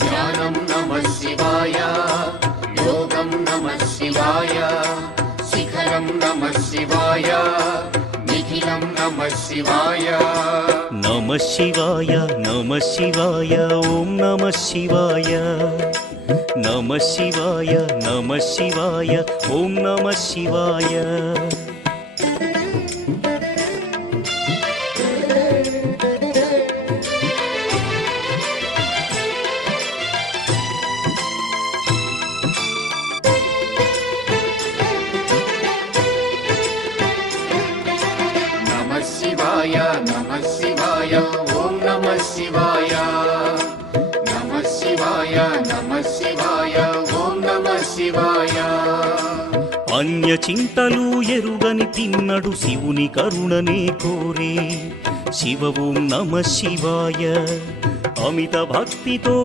ధ్యానం నమః శివాయ, యోగం నమః శివాయ, శిఖరం నమః శివాయ, నిఖిలం నమః శివాయ. నమః శివాయ నమః శివాయ ఓం నమః శివాయ. నమః శివాయ నమః శివాయ ఓం నమః శివాయ. నమః శివాయ నమః శివాయ ఓం నమః శివాయ. నమః శివాయ నమః శివాయ ఓం నమః శివాయ. అన్య చింతలు ఎరుగని తిన్నడు శివుని కరుణనే కోరే. శివ ఓం నమః శివాయ. అమిత భక్తితో